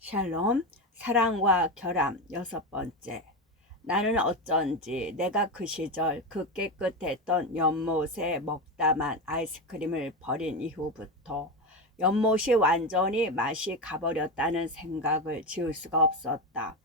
샬롬, 사랑과 결함 여섯 번째. 나는 어쩐지 내가 그 시절 그 깨끗했던 연못에 먹다만 아이스크림을 버린 이후부터 연못이 완전히 맛이 가버렸다는 생각을 지울 수가 없었다.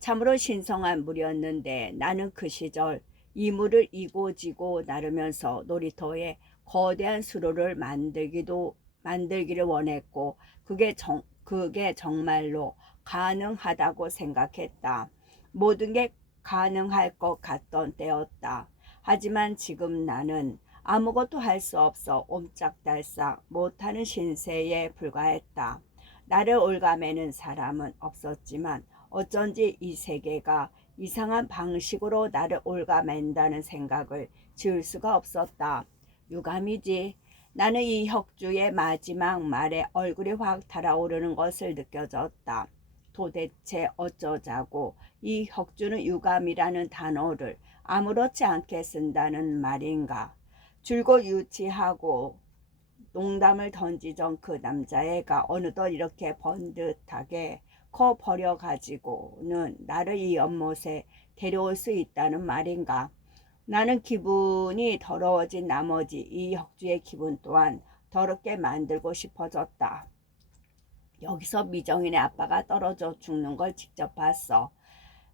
참으로 신성한 물이었는데 나는 그 시절 이 물을 이고지고 나르면서 놀이터에 거대한 수로를 만들기를 원했고 그게 정말로 가능하다고 생각했다. 모든 게 가능할 것 같던 때였다. 하지만 지금 나는 아무것도 할 수 없어 옴짝달싹 못하는 신세에 불과했다. 나를 올가매는 사람은 없었지만 어쩐지 이 세계가 이상한 방식으로 나를 올가맨다는 생각을 지울 수가 없었다. 유감이지. 나는 이 혁주의 마지막 말에 얼굴이 확 달아오르는 것을 느껴졌다. 도대체 어쩌자고 이 혁주는 유감이라는 단어를 아무렇지 않게 쓴다는 말인가. 줄곧 유치하고 농담을 던지던 그 남자애가 어느덧 이렇게 번듯하게 커버려가지고는 나를 이 연못에 데려올 수 있다는 말인가. 나는 기분이 더러워진 나머지 이 혁주의 기분 또한 더럽게 만들고 싶어졌다. 여기서 미정인의 아빠가 떨어져 죽는 걸 직접 봤어.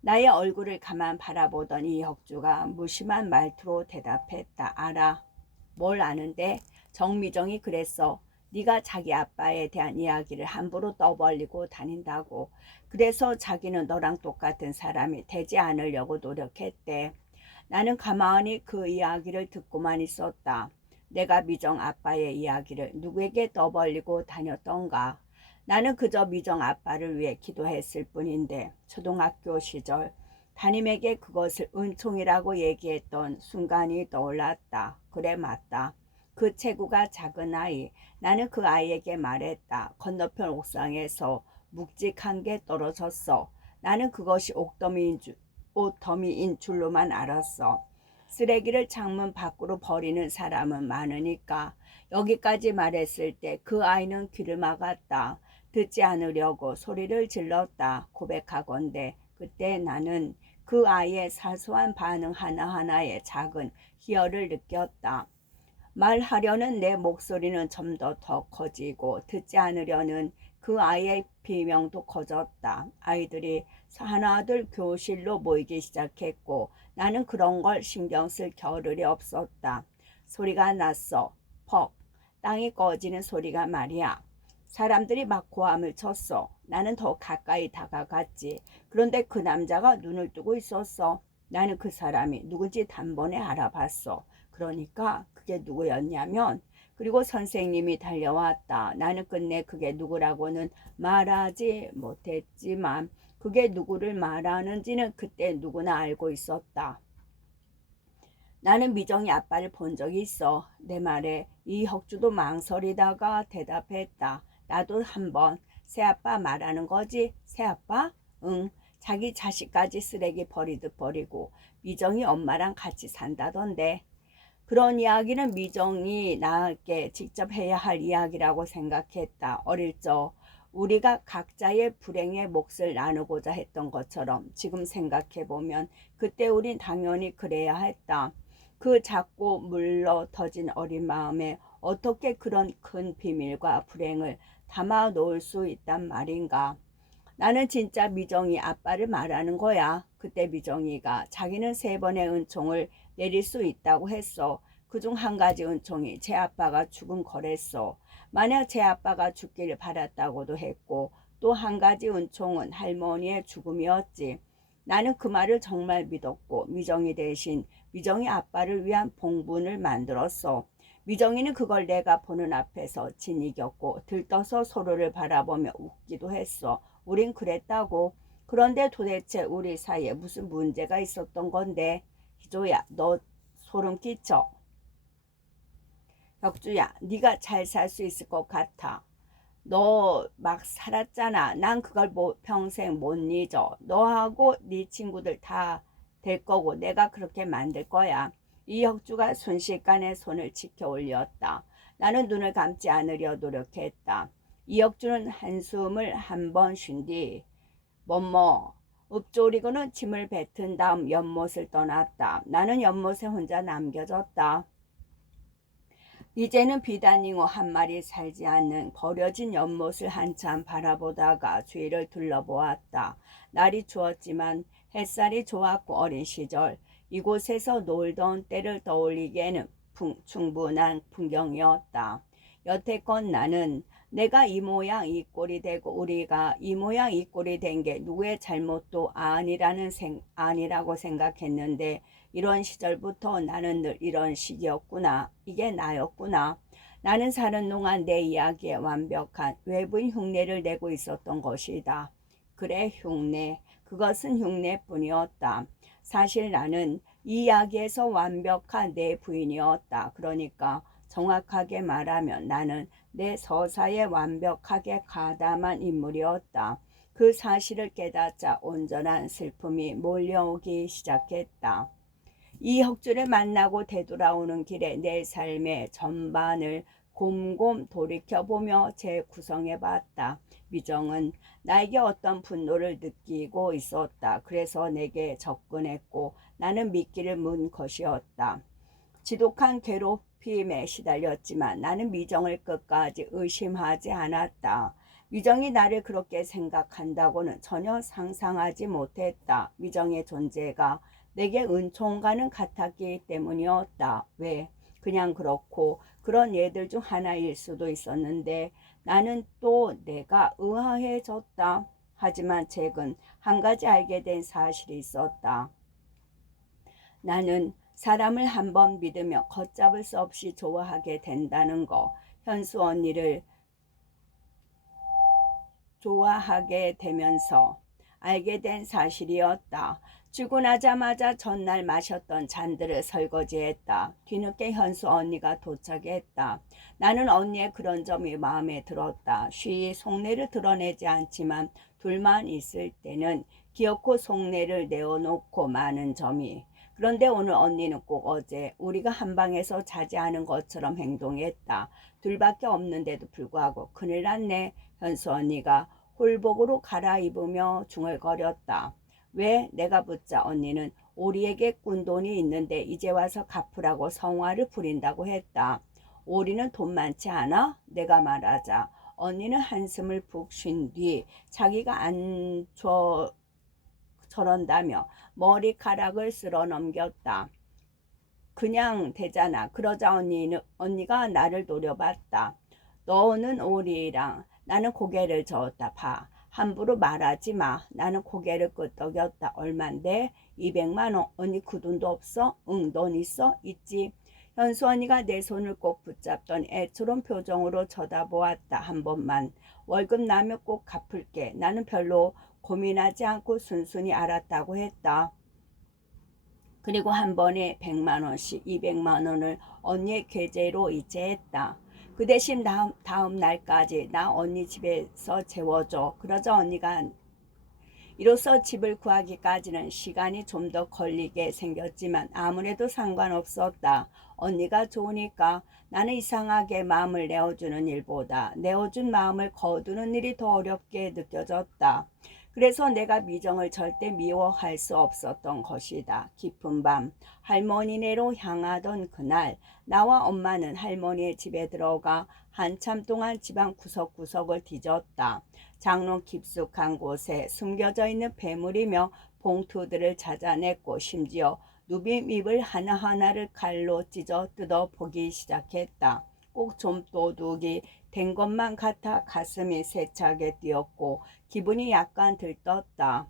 나의 얼굴을 가만 바라보던 이 혁주가 무심한 말투로 대답했다. 알아. 뭘 아는데? 정미정이 그랬어. 네가 자기 아빠에 대한 이야기를 함부로 떠벌리고 다닌다고. 그래서 자기는 너랑 똑같은 사람이 되지 않으려고 노력했대. 나는 가만히 그 이야기를 듣고만 있었다. 내가 미정 아빠의 이야기를 누구에게 떠벌리고 다녔던가. 나는 그저 미정 아빠를 위해 기도했을 뿐인데 초등학교 시절 담임에게 그것을 은총이라고 얘기했던 순간이 떠올랐다. 그래, 맞다. 그 체구가 작은 아이. 나는 그 아이에게 말했다. 건너편 옥상에서 묵직한 게 떨어졌어. 나는 그것이 옷더미인 줄로만 알았어. 쓰레기를 창문 밖으로 버리는 사람은 많으니까. 여기까지 말했을 때 그 아이는 귀를 막았다. 듣지 않으려고 소리를 질렀다. 고백하건대 그때 나는 그 아이의 사소한 반응 하나하나에 작은 희열을 느꼈다. 말하려는 내 목소리는 좀 더 커지고 듣지 않으려는 그 아이의 비명도 커졌다. 아이들이 하나둘 교실로 모이기 시작했고 나는 그런 걸 신경 쓸 겨를이 없었다. 소리가 났어. 퍽. 땅이 꺼지는 소리가 말이야. 사람들이 막 고함을 쳤어. 나는 더 가까이 다가갔지. 그런데 그 남자가 눈을 뜨고 있었어. 나는 그 사람이 누군지 단번에 알아봤어. 그러니까 그게 누구였냐면 그리고 선생님이 달려왔다. 나는 끝내 그게 누구라고는 말하지 못했지만 그게 누구를 말하는지는 그때 누구나 알고 있었다. 나는 미정이 아빠를 본 적이 있어. 내 말에 이혁주도 망설이다가 대답했다. 나도 한번. 새아빠 말하는 거지? 새아빠? 응. 자기 자식까지 쓰레기 버리듯 버리고 미정이 엄마랑 같이 산다던데. 그런 이야기는 미정이 나에게 직접 해야 할 이야기라고 생각했다. 어릴 적 우리가 각자의 불행의 몫을 나누고자 했던 것처럼 지금 생각해보면 그때 우린 당연히 그래야 했다. 그 작고 물러 터진 어린 마음에 어떻게 그런 큰 비밀과 불행을 담아 놓을 수 있단 말인가. 나는 진짜 미정이 아빠를 말하는 거야. 그때 미정이가 자기는 3번의 은총을 내릴 수 있다고 했어. 그중 한 가지 은총이 제 아빠가 죽은 거랬어. 만약 제 아빠가 죽기를 바랐다고도 했고 또 한 가지 은총은 할머니의 죽음이었지. 나는 그 말을 정말 믿었고 미정이 대신 미정이 아빠를 위한 봉분을 만들었어. 미정이는 그걸 내가 보는 앞에서 진이겼고 들떠서 서로를 바라보며 웃기도 했어. 우린 그랬다고. 그런데 도대체 우리 사이에 무슨 문제가 있었던 건데. 희조야, 너 소름 끼쳐. 혁주야, 네가 잘 살 수 있을 것 같아. 너 막 살았잖아. 난 그걸 평생 못 잊어. 너하고 네 친구들 다 될 거고 내가 그렇게 만들 거야. 이혁주가 순식간에 손을 치켜 올렸다. 나는 눈을 감지 않으려 노력했다. 이혁주는 한숨을 한 번 쉰 뒤 뭐뭐 읊조리고는 침을 뱉은 다음 연못을 떠났다. 나는 연못에 혼자 남겨졌다. 이제는 비단잉어 한 마리 살지 않는 버려진 연못을 한참 바라보다가 주위를 둘러보았다. 날이 추웠지만 햇살이 좋았고 어린 시절 이곳에서 놀던 때를 떠올리기에는 충분한 풍경이었다. 여태껏 나는 내가 이 모양 이 꼴이 되고 우리가 이 모양 이 꼴이 된 게 누구의 잘못도 아니라고 생각했는데 이런 시절부터 나는 늘 이런 식이었구나. 이게 나였구나. 나는 사는 동안 내 이야기에 완벽한 외부인 흉내를 내고 있었던 것이다. 그래, 흉내. 그것은 흉내뿐이었다. 사실 나는 이 이야기에서 완벽한 내 부인이었다. 그러니까 정확하게 말하면 나는 내 서사에 완벽하게 가담한 인물이었다. 그 사실을 깨닫자 온전한 슬픔이 몰려오기 시작했다. 이혁주를 만나고 되돌아오는 길에 내 삶의 전반을 곰곰 돌이켜보며 재구성해봤다. 미정은 나에게 어떤 분노를 느끼고 있었다. 그래서 내게 접근했고 나는 미끼를 문 것이었다. 지독한 괴롭힘에 시달렸지만 나는 미정을 끝까지 의심하지 않았다. 미정이 나를 그렇게 생각한다고는 전혀 상상하지 못했다. 미정의 존재가 내게 은총과는 같았기 때문이었다. 왜? 그냥 그렇고 그런 예들 중 하나일 수도 있었는데 나는 또 내가 의아해졌다. 하지만 최근 한 가지 알게 된 사실이 있었다. 나는 사람을 한번 믿으며 걷잡을 수 없이 좋아하게 된다는 거. 현수 언니를 좋아하게 되면서 알게 된 사실이었다. 출근하자마자 전날 마셨던 잔들을 설거지했다. 뒤늦게 현수 언니가 도착했다. 나는 언니의 그런 점이 마음에 들었다. 쉬이 속내를 드러내지 않지만 둘만 있을 때는 기어코 속내를 내어놓고 마는 점이. 그런데 오늘 언니는 꼭 어제 우리가 한 방에서 자지 않은 것처럼 행동했다. 둘밖에 없는데도 불구하고 큰일 났네. 현수 언니가 홀복으로 갈아입으며 중얼거렸다. 왜? 내가 묻자 언니는 오리에게 꾼 돈이 있는데 이제 와서 갚으라고 성화를 부린다고 했다. 오리는 돈 많지 않아? 내가 말하자 언니는 한숨을 푹 쉰 뒤 자기가 안 저런다며 머리카락을 쓸어 넘겼다. 그냥 되잖아. 그러자 언니가 나를 노려봤다. 너는 오리랑 나는 고개를 저었다. 봐. 함부로 말하지 마. 나는 고개를 끄덕였다. 얼만데? 200만 원. 언니 그 돈도 없어? 응, 넌 있어? 있지. 현수 언니가 내 손을 꼭 붙잡더니 애처로운 표정으로 쳐다보았다. 한 번만. 월급 나면 꼭 갚을게. 나는 별로 고민하지 않고 순순히 알았다고 했다. 그리고 한 번에 100만 원씩 200만 원을 언니의 계좌로 이체했다. 그 대신 다음 날까지 나 언니 집에서 재워줘. 그러자 언니가 이로써 집을 구하기까지는 시간이 좀 더 걸리게 생겼지만 아무래도 상관없었다. 언니가 좋으니까. 나는 이상하게 마음을 내어주는 일보다 내어준 마음을 거두는 일이 더 어렵게 느껴졌다. 그래서 내가 미정을 절대 미워할 수 없었던 것이다. 깊은 밤 할머니네로 향하던 그날 나와 엄마는 할머니의 집에 들어가 한참 동안 집안 구석구석을 뒤졌다. 장롱 깊숙한 곳에 숨겨져 있는 배물이며 봉투들을 찾아냈고 심지어 누빔잎을 하나하나를 칼로 찢어 뜯어 보기 시작했다. 꼭 좀 도둑이 된 것만 같아 가슴이 세차게 뛰었고 기분이 약간 들떴다.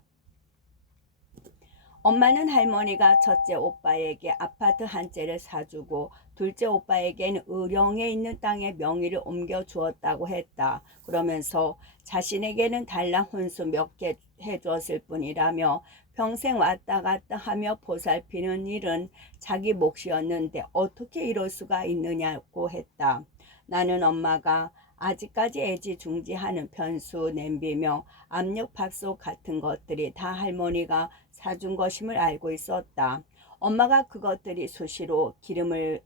엄마는 할머니가 첫째 오빠에게 아파트 한 채를 사주고 둘째 오빠에게는 의령에 있는 땅에 명의를 옮겨주었다고 했다. 그러면서 자신에게는 달랑 혼수 몇 개 해주었을 뿐이라며 평생 왔다 갔다 하며 보살피는 일은 자기 몫이었는데 어떻게 이럴 수가 있느냐고 했다. 나는 엄마가 아직까지 애지중지하는 변수 냄비며 압력밥솥 같은 것들이 다 할머니가 사준 것임을 알고 있었다. 엄마가 그것들이 수시로 기름을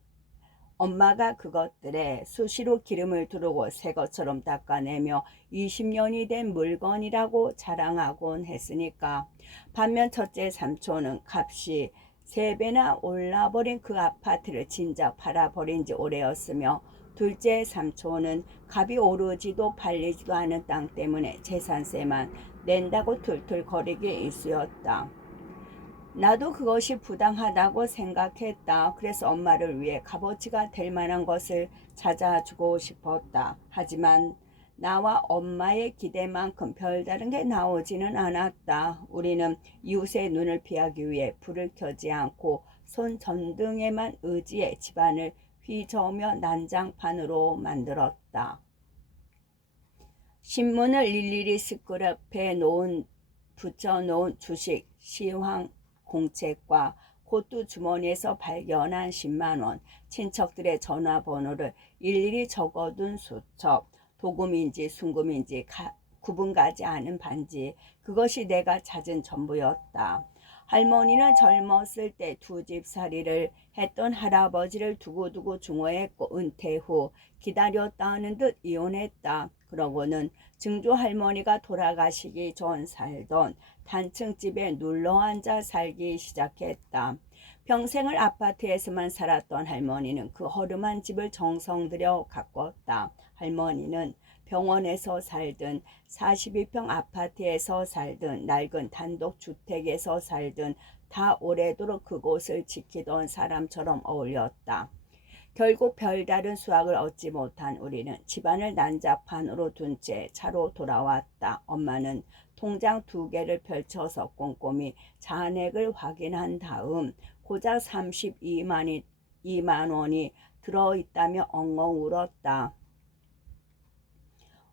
엄마가 그것들에 수시로 기름을 두르고 새 것처럼 닦아내며 20년이 된 물건이라고 자랑하곤 했으니까. 반면 첫째 삼촌은 값이 3배나 올라버린 그 아파트를 진작 팔아버린 지 오래였으며, 둘째 삼촌은 값이 오르지도 팔리지도 않은 땅 때문에 재산세만 낸다고 툴툴거리기에 일쑤였다. 나도 그것이 부당하다고 생각했다. 그래서 엄마를 위해 값어치가 될 만한 것을 찾아주고 싶었다. 하지만 나와 엄마의 기대만큼 별다른 게 나오지는 않았다. 우리는 이웃의 눈을 피하기 위해 불을 켜지 않고 손전등에만 의지해 집안을 휘저으며 난장판으로 만들었다. 신문을 일일이 스크랩해 붙여놓은 주식, 시황 공책과 코트 주머니에서 발견한 10만원, 친척들의 전화번호를 일일이 적어둔 수첩, 도금인지 순금인지 구분가지 않은 반지, 그것이 내가 찾은 전부였다. 할머니는 젊었을 때 두 집살이를 했던 할아버지를 두고두고 중허했고 은퇴 후 기다렸다는 듯 이혼했다. 그러고는 증조 할머니가 돌아가시기 전 살던 단층집에 눌러앉아 살기 시작했다. 평생을 아파트에서만 살았던 할머니는 그 허름한 집을 정성 들여 가꿨다. 할머니는 병원에서 살든 42평 아파트에서 살든 낡은 단독주택에서 살든 다 오래도록 그곳을 지키던 사람처럼 어울렸다. 결국 별다른 수확을 얻지 못한 우리는 집안을 난자판으로 둔 채 차로 돌아왔다. 엄마는 통장 2개를 펼쳐서 꼼꼼히 잔액을 확인한 다음 고작 32만 원이 들어있다며 엉엉 울었다.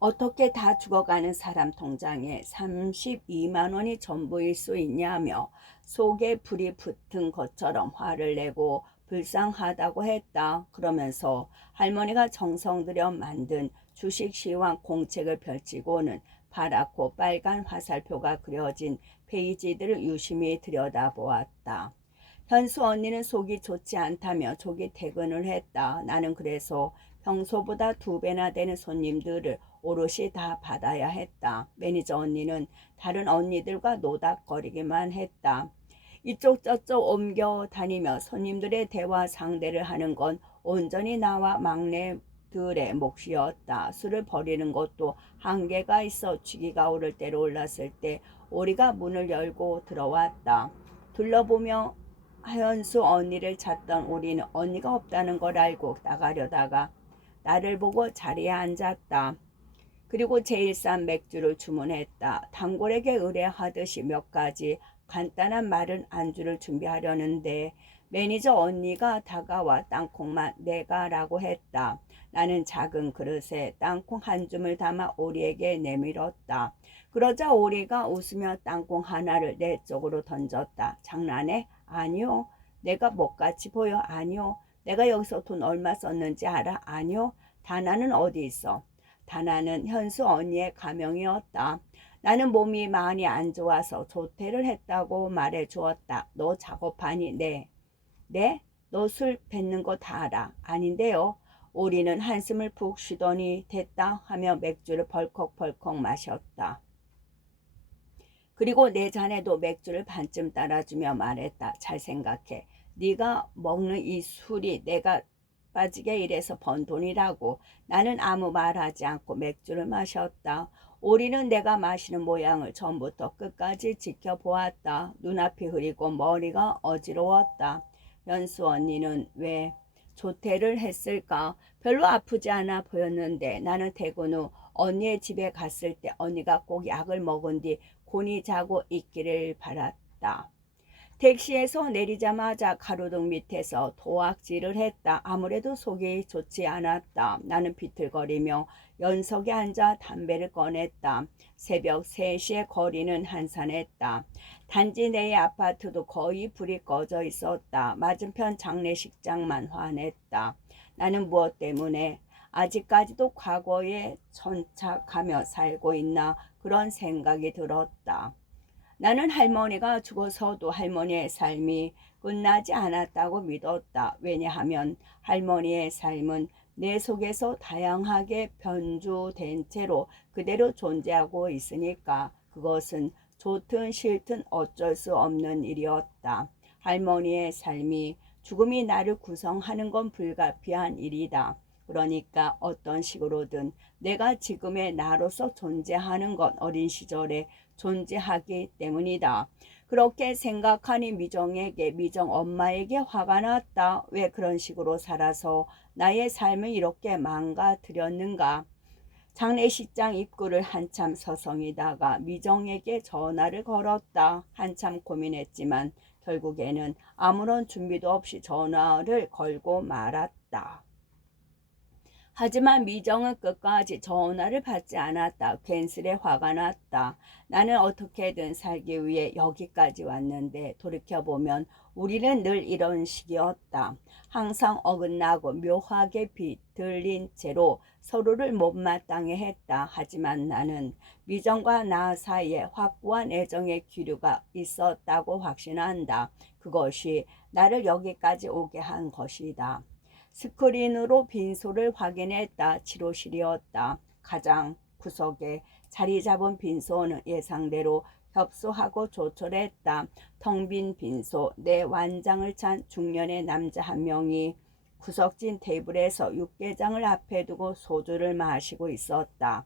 어떻게 다 죽어가는 사람 통장에 32만 원이 전부일 수 있냐며 속에 불이 붙은 것처럼 화를 내고 불쌍하다고 했다. 그러면서 할머니가 정성 들여 만든 주식시황 공책을 펼치고는 파랗고 빨간 화살표가 그려진 페이지들을 유심히 들여다보았다. 현수 언니는 속이 좋지 않다며 조기 퇴근을 했다. 나는 그래서 평소보다 2배나 되는 손님들을 오롯이 다 받아야 했다. 매니저 언니는 다른 언니들과 노닥거리기만 했다. 이쪽 저쪽 옮겨 다니며 손님들의 대화 상대를 하는 건 온전히 나와 막내들의 몫이었다. 술을 버리는 것도 한계가 있어 취기가 오를 대로 올랐을 때 오리가 문을 열고 들어왔다. 둘러보며 하연수 언니를 찾던 우리는 언니가 없다는 걸 알고 나가려다가 나를 보고 자리에 앉았다. 그리고 제일 싼 맥주를 주문했다. 단골에게 의뢰하듯이 몇 가지 간단한 마른 안주를 준비하려는데 매니저 언니가 다가와 땅콩만 내가라고 했다. 나는 작은 그릇에 땅콩 한 줌을 담아 오리에게 내밀었다. 그러자 오리가 웃으며 땅콩 하나를 내 쪽으로 던졌다. 장난해? 아니요. 내가 뭐같이 보여? 아니요. 내가 여기서 돈 얼마 썼는지 알아? 아니요. 다나는 어디 있어? 다나는 현수 언니의 가명이었다. 나는 몸이 많이 안 좋아서 조퇴를 했다고 말해 주었다. 너 작업하니? 네. 네? 너 술 뱉는 거 다 알아? 아닌데요. 오리는 한숨을 푹 쉬더니 됐다 하며 맥주를 벌컥벌컥 마셨다. 그리고 내 잔에도 맥주를 반쯤 따라주며 말했다. 잘 생각해. 네가 먹는 이 술이 내가 빠지게 일해서 번 돈이라고. 나는 아무 말하지 않고 맥주를 마셨다. 오리는 내가 마시는 모양을 처음부터 끝까지 지켜보았다. 눈앞이 흐리고 머리가 어지러웠다. 현수 언니는 왜 조퇴를 했을까? 별로 아프지 않아 보였는데 나는 퇴근 후 언니의 집에 갔을 때 언니가 꼭 약을 먹은 뒤 곤히 자고 있기를 바랐다. 택시에서 내리자마자 가로등 밑에서 도악질을 했다. 아무래도 속이 좋지 않았다. 나는 비틀거리며 연석에 앉아 담배를 꺼냈다. 새벽 3시에 거리는 한산했다. 단지 내의 아파트도 거의 불이 꺼져 있었다. 맞은편 장례식장만 환했다. 나는 무엇 때문에 아직까지도 과거에 천착하며 살고 있나 그런 생각이 들었다. 나는 할머니가 죽어서도 할머니의 삶이 끝나지 않았다고 믿었다. 왜냐하면 할머니의 삶은 내 속에서 다양하게 변주된 채로 그대로 존재하고 있으니까 그것은 좋든 싫든 어쩔 수 없는 일이었다. 할머니의 삶이 죽음이 나를 구성하는 건 불가피한 일이다. 그러니까 어떤 식으로든 내가 지금의 나로서 존재하는 건 어린 시절에 존재하기 때문이다. 그렇게 생각하니 미정 엄마에게 화가 났다. 왜 그런 식으로 살아서 나의 삶을 이렇게 망가뜨렸는가? 장례식장 입구를 한참 서성이다가 미정에게 전화를 걸었다. 한참 고민했지만 결국에는 아무런 준비도 없이 전화를 걸고 말았다. 하지만 미정은 끝까지 전화를 받지 않았다. 괜스레 화가 났다. 나는 어떻게든 살기 위해 여기까지 왔는데 돌이켜보면 우리는 늘 이런 식이었다. 항상 어긋나고 묘하게 비틀린 채로 서로를 못마땅해 했다. 하지만 나는 미정과 나 사이에 확고한 애정의 기류가 있었다고 확신한다. 그것이 나를 여기까지 오게 한 것이다. 스크린으로 빈소를 확인했다. 치료실이었다. 가장 구석에 자리 잡은 빈소는 예상대로 협소하고 조촐했다. 텅 빈 빈소, 내 완장을 찬 중년의 남자 한 명이 구석진 테이블에서 육개장을 앞에 두고 소주를 마시고 있었다.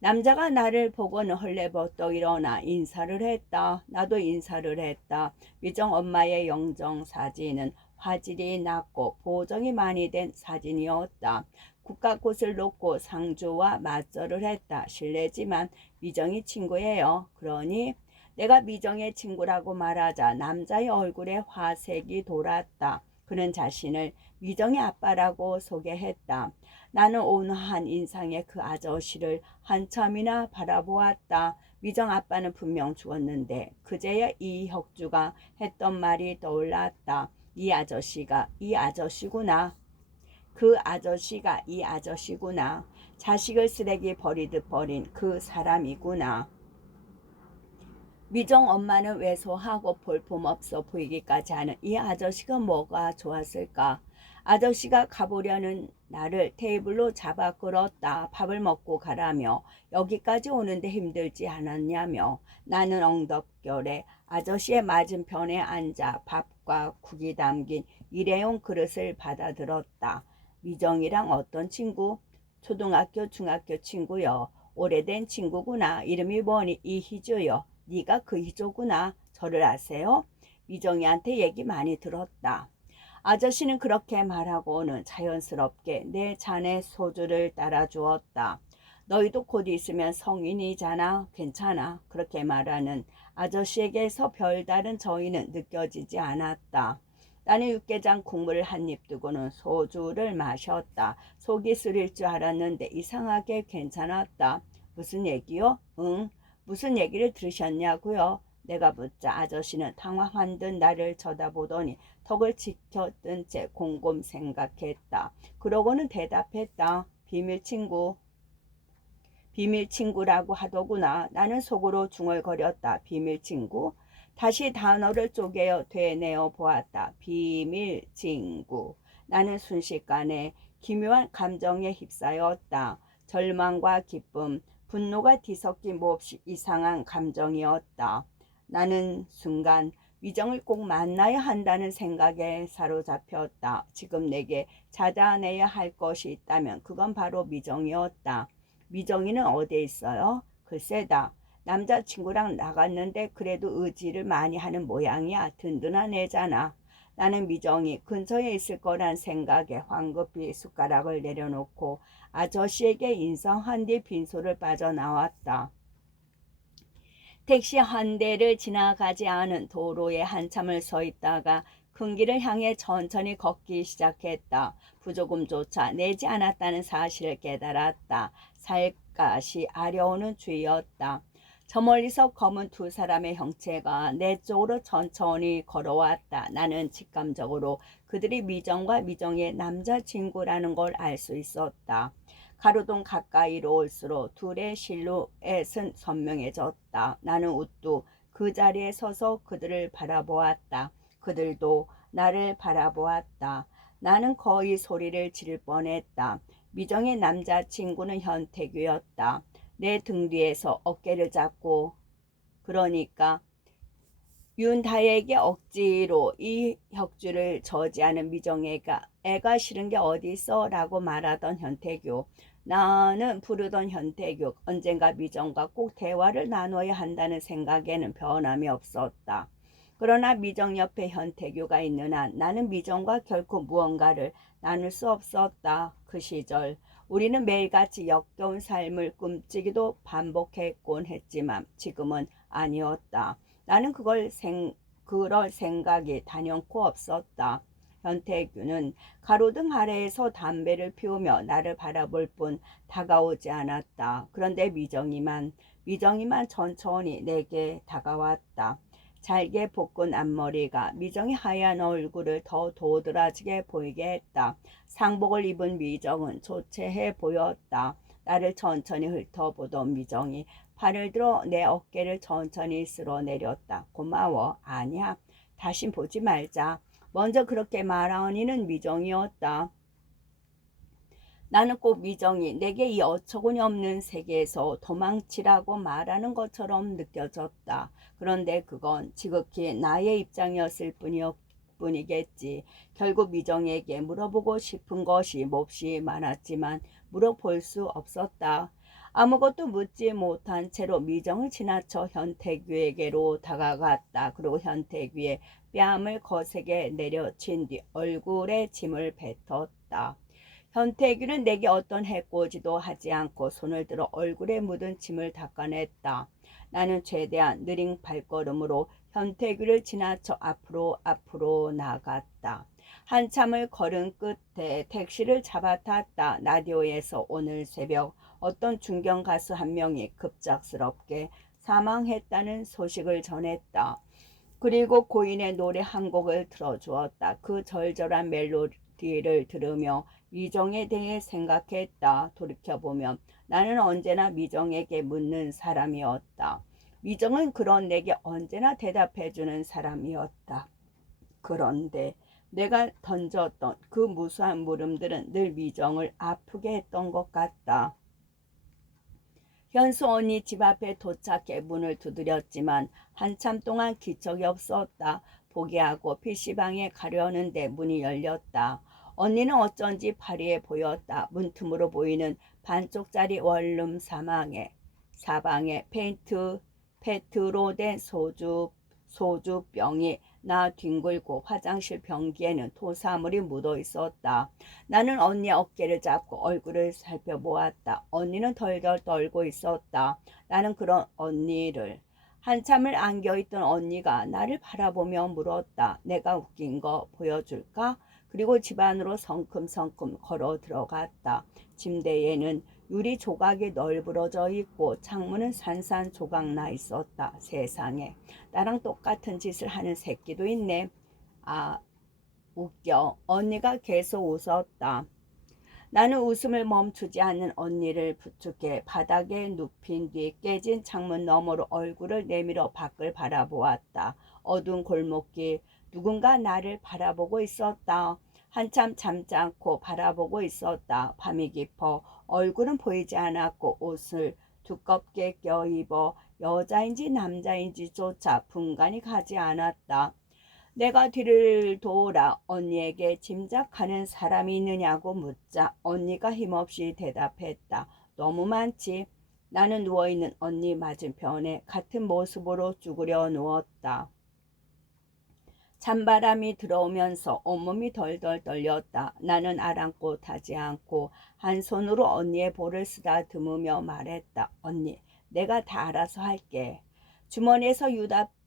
남자가 나를 보고는 헐레벌떡 일어나 인사를 했다. 나도 인사를 했다. 미정 엄마의 영정 사진은 화질이 낮고 보정이 많이 된 사진이었다. 국화꽃을 놓고 상주와 맞절을 했다. 실례지만 미정이 친구예요. 그러니 내가 미정의 친구라고 말하자 남자의 얼굴에 화색이 돌았다. 그는 자신을 미정의 아빠라고 소개했다. 나는 온화한 인상의 그 아저씨를 한참이나 바라보았다. 미정 아빠는 분명 죽었는데 그제야 이혁주가 했던 말이 떠올랐다. 이 아저씨가 이 아저씨구나. 그 아저씨가 이 아저씨구나. 자식을 쓰레기 버리듯 버린 그 사람이구나. 미정 엄마는 왜소하고 볼품없어 보이기까지 하는 이 아저씨가 뭐가 좋았을까? 아저씨가 가보려는 나를 테이블로 잡아 끌었다. 밥을 먹고 가라며 여기까지 오는데 힘들지 않았냐며 나는 엉겁결에 아저씨의 맞은편에 앉아 밥과 국이 담긴 일회용 그릇을 받아들었다. 미정이랑 어떤 친구? 초등학교 중학교 친구요. 오래된 친구구나. 이름이 뭐니? 이희주요. 네가 그 희조구나. 저를 아세요? 미정이한테 얘기 많이 들었다. 아저씨는 그렇게 말하고는 자연스럽게 내 잔에 소주를 따라주었다. 너희도 곧 있으면 성인이잖아. 괜찮아. 그렇게 말하는 아저씨에게서 별다른 저희는 느껴지지 않았다. 나는 육개장 국물을 한 입 두고는 소주를 마셨다. 속이 쓰릴 줄 알았는데 이상하게 괜찮았다. 무슨 얘기요? 응. 무슨 얘기를 들으셨냐고요? 내가 묻자 아저씨는 당황한 듯 나를 쳐다보더니 턱을 지켜뜬 채 곰곰 생각했다. 그러고는 대답했다. 비밀 친구. 비밀 친구라고 하더구나. 나는 속으로 중얼거렸다. 비밀 친구? 다시 단어를 쪼개어 되뇌어 보았다. 비밀 친구. 나는 순식간에 기묘한 감정에 휩싸였다. 절망과 기쁨, 분노가 뒤섞인 몹시 이상한 감정이었다. 나는 순간 미정을 꼭 만나야 한다는 생각에 사로잡혔다. 지금 내게 찾아내야 할 것이 있다면 그건 바로 미정이었다. 미정이는 어디에 있어요? 글쎄다. 남자친구랑 나갔는데 그래도 의지를 많이 하는 모양이야. 든든한 애잖아. 나는 미정이 근처에 있을 거란 생각에 황급히 숟가락을 내려놓고 아저씨에게 인사한 뒤 빈소를 빠져나왔다. 택시 한 대를 지나가지 않은 도로에 한참을 서 있다가 큰 길을 향해 천천히 걷기 시작했다. 부조금조차 내지 않았다는 사실을 깨달았다. 살갗이 아려오는 주의였다. 저 멀리서 검은 두 사람의 형체가 내 쪽으로 천천히 걸어왔다. 나는 직감적으로 그들이 미정과 미정의 남자친구라는 걸 알 수 있었다. 가로등 가까이로 올수록 둘의 실루엣은 선명해졌다. 나는 우뚝 그 자리에 서서 그들을 바라보았다. 그들도 나를 바라보았다. 나는 거의 소리를 지를 뻔했다. 미정의 남자친구는 현태규였다. 내 등 뒤에서 어깨를 잡고 그러니까 윤다혜에게 억지로 이 혁주를 저지하는 미정애가 애가 싫은 게 어딨어 라고 말하던 현태규. 나는 부르던 현태규. 언젠가 미정과 꼭 대화를 나눠야 한다는 생각에는 변함이 없었다. 그러나 미정 옆에 현태규가 있는 한 나는 미정과 결코 무언가를 나눌 수 없었다. 그 시절 우리는 매일같이 역겨운 삶을 꿈치기도 반복했곤 했지만 지금은 아니었다. 나는 그럴 생각이 단연코 없었다. 현태규는 가로등 아래에서 담배를 피우며 나를 바라볼 뿐 다가오지 않았다. 그런데 미정이만 천천히 내게 다가왔다. 잘게 볶은 앞머리가 미정의 하얀 얼굴을 더 도드라지게 보이게 했다. 상복을 입은 미정은 조체해 보였다. 나를 천천히 훑어보던 미정이 팔을 들어 내 어깨를 천천히 쓸어내렸다. 고마워. 아니야. 다신 보지 말자. 먼저 그렇게 말하니는 미정이었다. 나는 꼭 미정이 내게 이 어처구니 없는 세계에서 도망치라고 말하는 것처럼 느껴졌다. 그런데 그건 지극히 나의 입장이었을 뿐이겠지. 결국 미정에게 물어보고 싶은 것이 몹시 많았지만 물어볼 수 없었다. 아무것도 묻지 못한 채로 미정을 지나쳐 현태규에게로 다가갔다. 그리고 현태규의 뺨을 거세게 내려친 뒤 얼굴에 침을 뱉었다. 현태규는 내게 어떤 해코지도 하지 않고 손을 들어 얼굴에 묻은 침을 닦아냈다. 나는 최대한 느린 발걸음으로 현태규를 지나쳐 앞으로 나갔다. 한참을 걸은 끝에 택시를 잡아탔다. 라디오에서 오늘 새벽 어떤 중견 가수 한 명이 급작스럽게 사망했다는 소식을 전했다. 그리고 고인의 노래 한 곡을 틀어주었다. 그 절절한 멜로디를 들으며 미정에 대해 생각했다. 돌이켜보면 나는 언제나 미정에게 묻는 사람이었다. 미정은 그런 내게 언제나 대답해주는 사람이었다. 그런데 내가 던졌던 그 무수한 물음들은 늘 미정을 아프게 했던 것 같다. 현수 언니 집 앞에 도착해 문을 두드렸지만 한참 동안 기척이 없었다. 포기하고 PC방에 가려는데 문이 열렸다. 언니는 어쩐지 파리해 보였다. 문틈으로 보이는 반쪽짜리 원룸 사방에 페트로 된 소주병이 나 뒹굴고 화장실 변기에는 토사물이 묻어 있었다. 나는 언니의 어깨를 잡고 얼굴을 살펴보았다. 언니는 덜덜 떨고 있었다. 나는 그런 언니를 한참을 안겨있던 언니가 나를 바라보며 물었다. 내가 웃긴 거 보여줄까? 그리고 집 안으로 성큼성큼 걸어 들어갔다. 침대에는 유리 조각이 널브러져 있고 창문은 산산조각 나 있었다. 세상에 나랑 똑같은 짓을 하는 새끼도 있네. 아, 웃겨. 언니가 계속 웃었다. 나는 웃음을 멈추지 않는 언니를 부축해 바닥에 눕힌 뒤 깨진 창문 너머로 얼굴을 내밀어 밖을 바라보았다. 어두운 골목길, 누군가 나를 바라보고 있었다. 한참 잠지 않고 바라보고 있었다. 밤이 깊어 얼굴은 보이지 않았고 옷을 두껍게 껴입어 여자인지 남자인지조차 분간이 가지 않았다. 내가 뒤를 돌아 언니에게 짐작하는 사람이 있느냐고 묻자 언니가 힘없이 대답했다. 너무 많지. 나는 누워있는 언니 맞은편에 같은 모습으로 쭈그려 누웠다. 찬바람이 들어오면서 온몸이 덜덜 떨렸다. 나는 아랑곳하지 않고 한 손으로 언니의 볼을 쓰다듬으며 말했다. 언니, 내가 다 알아서 할게. 주머니에서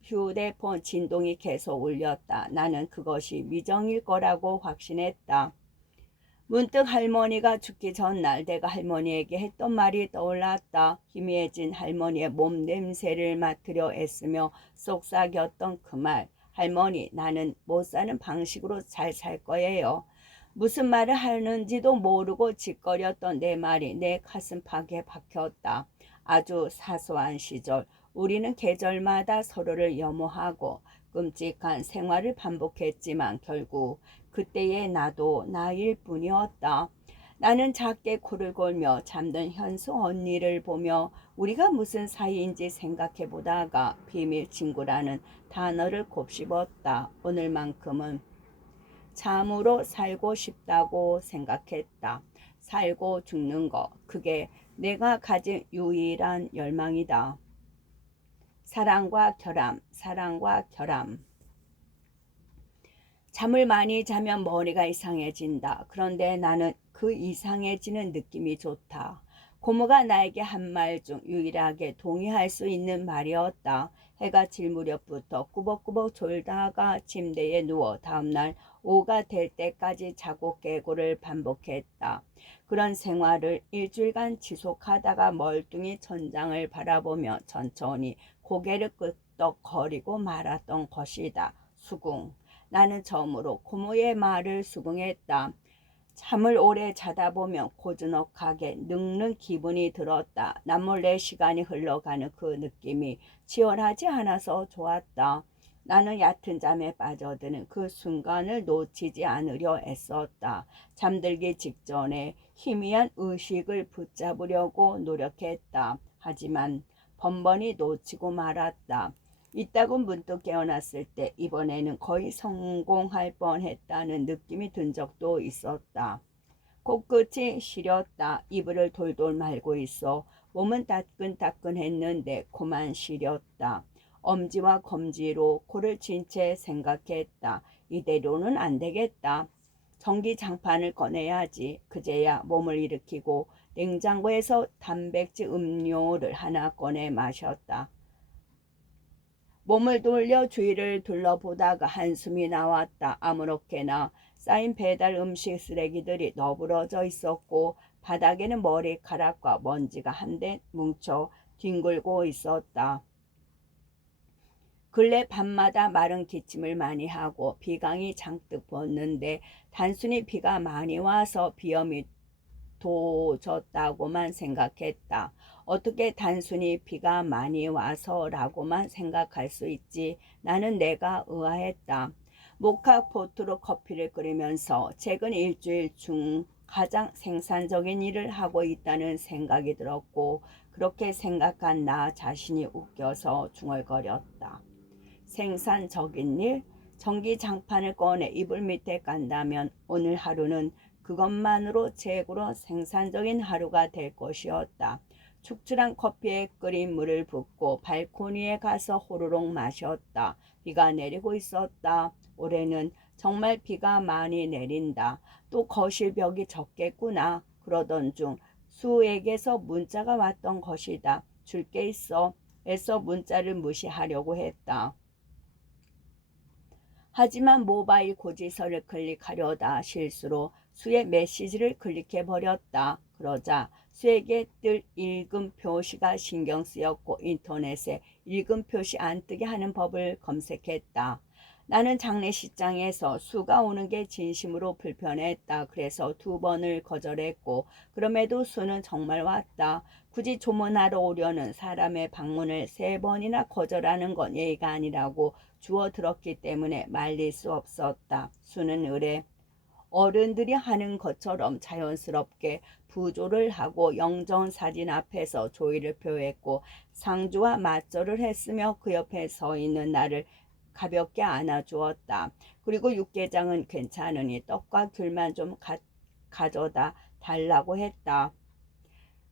휴대폰 진동이 계속 울렸다. 나는 그것이 미정일 거라고 확신했다. 문득 할머니가 죽기 전날 내가 할머니에게 했던 말이 떠올랐다. 희미해진 할머니의 몸 냄새를 맡으려 애쓰며 속삭였던 그 말. 할머니, 나는 못 사는 방식으로 잘 살 거예요. 무슨 말을 하는지도 모르고 짓거렸던 내 말이 내 가슴팍에 박혔다. 아주 사소한 시절 우리는 계절마다 서로를 염호하고 끔찍한 생활을 반복했지만 결국 그때의 나도 나일 뿐이었다. 나는 작게 코를 골며 잠든 현수 언니를 보며 우리가 무슨 사이인지 생각해 보다가 비밀 친구라는 단어를 곱씹었다. 오늘만큼은 참으로 살고 싶다고 생각했다. 살고 죽는 거, 그게 내가 가진 유일한 열망이다. 사랑과 결함, 사랑과 결함. 잠을 많이 자면 머리가 이상해진다. 그런데 나는 그 이상해지는 느낌이 좋다. 고모가 나에게 한 말 중 유일하게 동의할 수 있는 말이었다. 해가 질 무렵부터 꾸벅꾸벅 졸다가 침대에 누워 다음날 오후가 될 때까지 자고 깨고를 반복했다. 그런 생활을 일주일간 지속하다가 멀뚱히 천장을 바라보며 천천히 고개를 끄덕거리고 말았던 것이다. 수긍. 나는 처음으로 고모의 말을 수긍했다. 잠을 오래 자다 보면 고즈넉하게 늙는 기분이 들었다. 남몰래 시간이 흘러가는 그 느낌이 치열하지 않아서 좋았다. 나는 얕은 잠에 빠져드는 그 순간을 놓치지 않으려 애썼다. 잠들기 직전에 희미한 의식을 붙잡으려고 노력했다. 하지만 번번이 놓치고 말았다. 이따금 문득 깨어났을 때 이번에는 거의 성공할 뻔했다는 느낌이 든 적도 있었다. 코끝이 시렸다. 이불을 돌돌 말고 있어 몸은 따끈따끈했는데 코만 시렸다. 엄지와 검지로 코를 친 채 생각했다. 이대로는 안 되겠다. 전기장판을 꺼내야지. 그제야 몸을 일으키고 냉장고에서 단백질 음료를 하나 꺼내 마셨다. 몸을 돌려 주위를 둘러보다가 한숨이 나왔다. 아무렇게나 쌓인 배달 음식 쓰레기들이 너부러져 있었고 바닥에는 머리카락과 먼지가 한데 뭉쳐 뒹굴고 있었다. 근래 밤마다 마른 기침을 많이 하고 비강이 잔뜩 bus는데 단순히 비가 많이 와서 비염이 돋졌다고만 생각했다. 어떻게 단순히 비가 많이 와서라고만 생각할 수 있지? 나는 내가 의아했다. 모카포트로 커피를 끓이면서 최근 일주일 중 가장 생산적인 일을 하고 있다는 생각이 들었고 그렇게 생각한 나 자신이 웃겨서 중얼거렸다. 생산적인 일? 전기장판을 꺼내 이불 밑에 깐다면 오늘 하루는 그것만으로 최고로 생산적인 하루가 될 것이었다. 축출한 커피에 끓인 물을 붓고 발코니에 가서 호로록 마셨다. 비가 내리고 있었다. 올해는 정말 비가 많이 내린다. 또 거실 벽이 젖겠구나. 그러던 중 수에게서 문자가 왔던 것이다. 줄 게 있어. 애써 문자를 무시하려고 했다. 하지만 모바일 고지서를 클릭하려다 실수로 수의 메시지를 클릭해버렸다. 그러자 수에게 뜰 읽음 표시가 신경 쓰였고 인터넷에 읽음 표시 안 뜨게 하는 법을 검색했다. 나는 장례식장에서 수가 오는 게 진심으로 불편했다. 그래서 2번을 거절했고 그럼에도 수는 정말 왔다. 굳이 조문하러 오려는 사람의 방문을 3번이나 거절하는 건 예의가 아니라고 주워들었기 때문에 말릴 수 없었다. 수는 의뢰 어른들이 하는 것처럼 자연스럽게 부조를 하고 영정사진 앞에서 조의를 표했고 상주와 맞절을 했으며 그 옆에 서 있는 나를 가볍게 안아주었다. 그리고 육개장은 괜찮으니 떡과 귤만 좀 가져다 달라고 했다.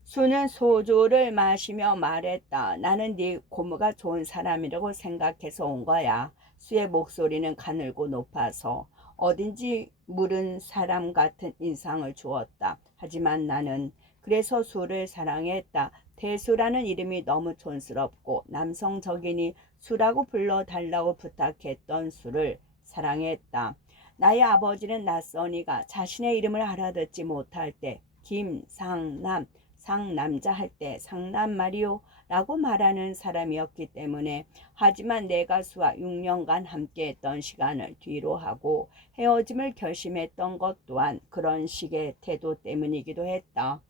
수는 소주를 마시며 말했다. 나는 네 고모가 좋은 사람이라고 생각해서 온 거야. 수의 목소리는 가늘고 높아서 어딘지 물은 사람 같은 인상을 주었다. 하지만 나는 그래서 수를 사랑했다. 대수라는 이름이 너무 촌스럽고 남성적이니 수라고 불러달라고 부탁했던 수를 사랑했다. 나의 아버지는 낯선이가 자신의 이름을 알아듣지 못할 때 김상남 상남자 할 때 상남 마리오 라고 말하는 사람이었기 때문에 하지만 내가 수와 6년간 함께했던 시간을 뒤로 하고 헤어짐을 결심했던 것 또한 그런 식의 태도 때문이기도 했다.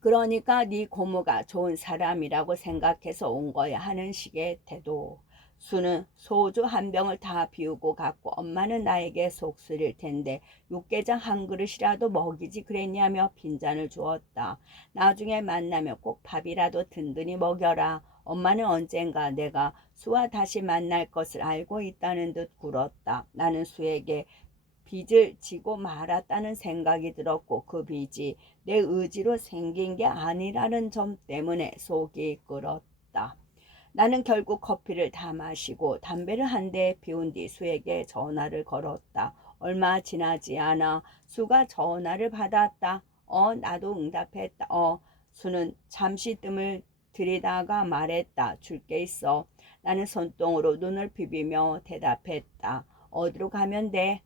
그러니까 네 고모가 좋은 사람이라고 생각해서 온 거야 하는 식의 태도. 수는 소주 한 병을 다 비우고 갔고 엄마는 나에게 속쓰릴 텐데 육개장 한 그릇이라도 먹이지 그랬냐며 빈잔을 주었다. 나중에 만나면 꼭 밥이라도 든든히 먹여라. 엄마는 언젠가 내가 수와 다시 만날 것을 알고 있다는 듯 굴었다. 나는 수에게 빚을 지고 말았다는 생각이 들었고 그 빚이 내 의지로 생긴 게 아니라는 점 때문에 속이 끓었다. 나는 결국 커피를 다 마시고 담배를 한 대 피운 뒤 수에게 전화를 걸었다. 얼마 지나지 않아 수가 전화를 받았다. 나도 응답했다. 수는 잠시 뜸을 들이다가 말했다. 줄 게 있어. 나는 손등으로 눈을 비비며 대답했다. 어디로 가면 돼?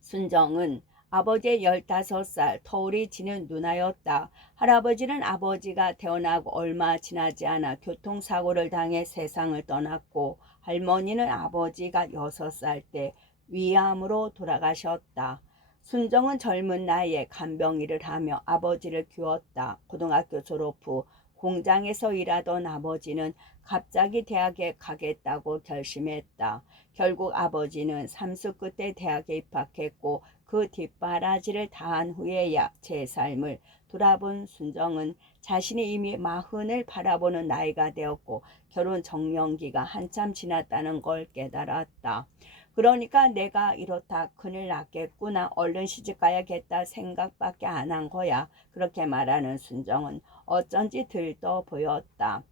순정은 아버지의 15살 터울이 지는 누나였다. 할아버지는 아버지가 태어나고 얼마 지나지 않아 교통사고를 당해 세상을 떠났고 할머니는 아버지가 6살 때 위암으로 돌아가셨다. 순정은 젊은 나이에 간병일을 하며 아버지를 키웠다. 고등학교 졸업 후 공장에서 일하던 아버지는 갑자기 대학에 가겠다고 결심했다. 결국 아버지는 삼수 끝에 대학에 입학했고 그 뒷바라지를 다한 후에야 제 삶을 돌아본 순정은 자신이 이미 40을 바라보는 나이가 되었고 결혼 정년기가 한참 지났다는 걸 깨달았다. 그러니까 내가 이렇다 큰일 났겠구나 얼른 시집가야겠다 생각밖에 안 한 거야. 그렇게 말하는 순정은 어쩐지 들떠 보였다.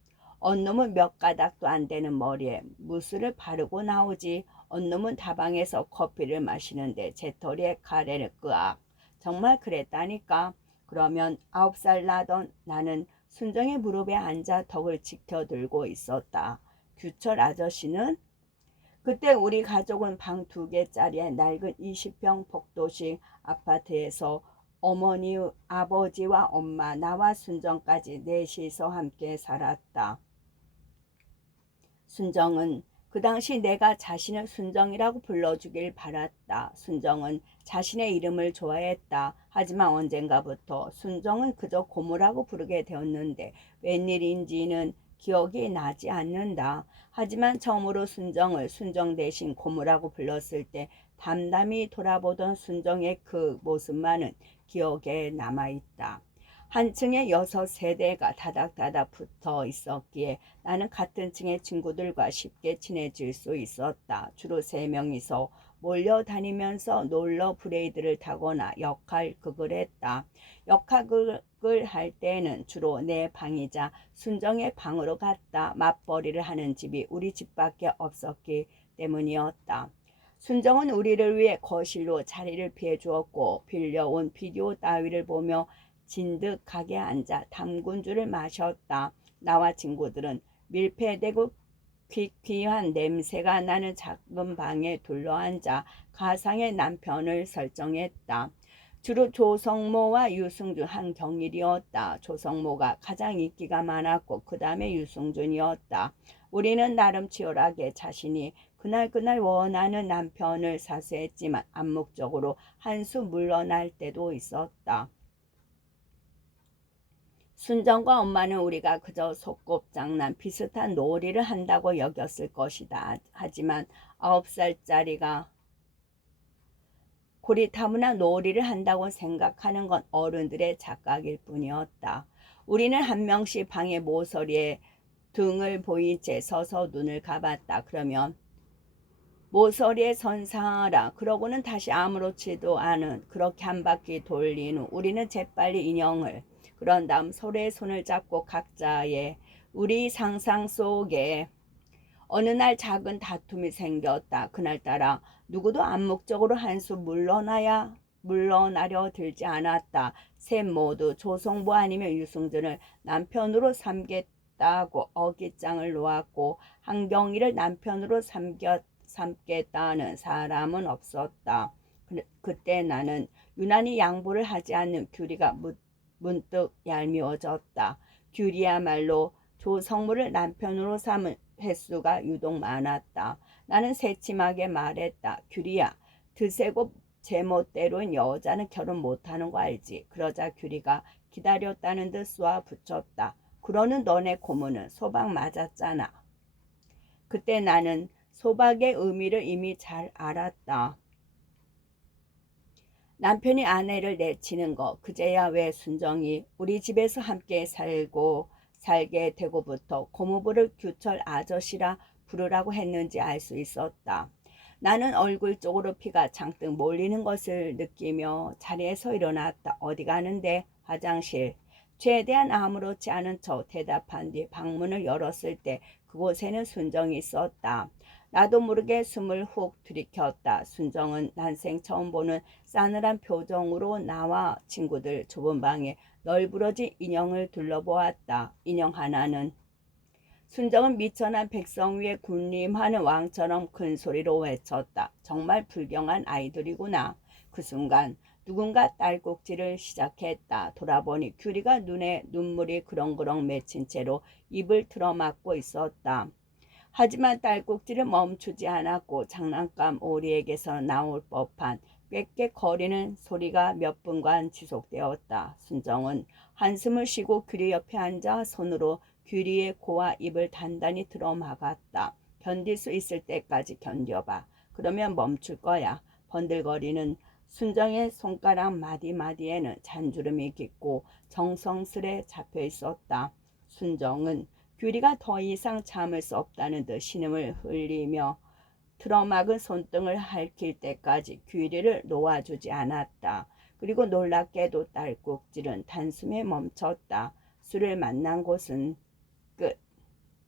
언놈은 몇 가닥도 안 되는 머리에 무스를 바르고 나오지. 언놈은 다방에서 커피를 마시는데 재떨이에 카레를 끄악. 정말 그랬다니까. 그러면 9살 나던 나는 순정의 무릎에 앉아 덕을 지켜들고 있었다. 규철 아저씨는? 그때 우리 가족은 방 2개짜리의 낡은 20평 복도식 아파트에서 어머니, 아버지와 엄마, 나와 순정까지 넷이서 함께 살았다. 순정은 그 당시 내가 자신을 순정이라고 불러주길 바랐다. 순정은 자신의 이름을 좋아했다. 하지만 언젠가부터 순정은 그저 고모라고 부르게 되었는데 웬일인지는 기억이 나지 않는다. 하지만 처음으로 순정을 순정 대신 고모라고 불렀을 때 담담히 돌아보던 순정의 그 모습만은 기억에 남아있다. 한 층에 6세대가 다닥다닥 붙어 있었기에 나는 같은 층의 친구들과 쉽게 친해질 수 있었다. 주로 3명이서 몰려다니면서 롤러 브레이드를 타거나 역할극을 했다. 역할극을 할 때는 주로 내 방이자 순정의 방으로 갔다. 맞벌이를 하는 집이 우리 집밖에 없었기 때문이었다. 순정은 우리를 위해 거실로 자리를 피해 주었고 빌려온 비디오 따위를 보며 진득하게 앉아 담근주를 마셨다. 나와 친구들은 밀폐되고 귀한 냄새가 나는 작은 방에 둘러앉아 가상의 남편을 설정했다. 주로 조성모와 유승준, 한경일이었다. 조성모가 가장 인기가 많았고 그 다음에 유승준이었다. 우리는 나름 치열하게 자신이 그날 원하는 남편을 사수했지만 암묵적으로 한 수 물러날 때도 있었다. 순정과 엄마는 우리가 그저 소꿉장난 비슷한 놀이를 한다고 여겼을 것이다. 하지만 9살짜리가 고리타분한 놀이를 한다고 생각하는 건 어른들의 착각일 뿐이었다. 우리는 한 명씩 방의 모서리에 등을 보인 채 서서 눈을 감았다. 그러면 모서리에 선사하라. 그러고는 다시 아무렇지도 않은 그렇게 한 바퀴 돌린 후 우리는 재빨리 인형을 그런 다음 서로의 손을 잡고 각자의 우리 상상 속에 어느 날 작은 다툼이 생겼다. 그날따라 누구도 암묵적으로 한 수 물러나려 들지 않았다. 셋 모두 조성부 아니면 유승준을 남편으로 삼겠다고 어깃장을 놓았고 한경이를 남편으로 삼겠다는 사람은 없었다. 그때 나는 유난히 양보를 하지 않는 규리가 문득 얄미워졌다. 규리야말로 조성무를 남편으로 삼은 횟수가 유독 많았다. 나는 새침하게 말했다. 규리야, 드세고 제멋대로는 여자는 결혼 못하는 거 알지? 그러자 규리가 기다렸다는 듯 쏘아 붙였다. 그러는 너네 고모는 소박 맞았잖아. 그때 나는 소박의 의미를 이미 잘 알았다. 남편이 아내를 내치는 거 그제야 왜 순정이 우리 집에서 함께 살게 되고부터 고모부를 규철 아저씨라 부르라고 했는지 알 수 있었다. 나는 얼굴 쪽으로 피가 잔뜩 몰리는 것을 느끼며 자리에서 일어났다. 어디 가는데? 화장실. 최대한 아무렇지 않은 척 대답한 뒤 방문을 열었을 때 그곳에는 순정이 있었다. 나도 모르게 숨을 훅 들이켰다. 순정은 난생 처음 보는 싸늘한 표정으로 나와 친구들 좁은 방에 널브러진 인형을 둘러보았다. 인형 하나는 순정은 미천한 백성 위에 군림하는 왕처럼 큰 소리로 외쳤다. 정말 불경한 아이들이구나. 그 순간 누군가 딸꾹질을 시작했다. 돌아보니 규리가 눈에 눈물이 그렁그렁 맺힌 채로 입을 틀어막고 있었다. 하지만 딸꾹질은 멈추지 않았고 장난감 오리에게서 나올 법한 꽥꽥거리는 소리가 몇 분간 지속되었다. 순정은 한숨을 쉬고 규리 옆에 앉아 손으로 규리의 코와 입을 단단히 들어막았다. 견딜 수 있을 때까지 견뎌봐. 그러면 멈출 거야. 번들거리는 순정의 손가락 마디마디에는 잔주름이 깃고 정성스레 잡혀 있었다. 순정은 규리가 더 이상 참을 수 없다는 듯 신음을 흘리며 틀어막은 손등을 핥힐 때까지 규리를 놓아주지 않았다. 그리고 놀랍게도 딸꾹질은 단숨에 멈췄다. 술을 만난 곳은 끝.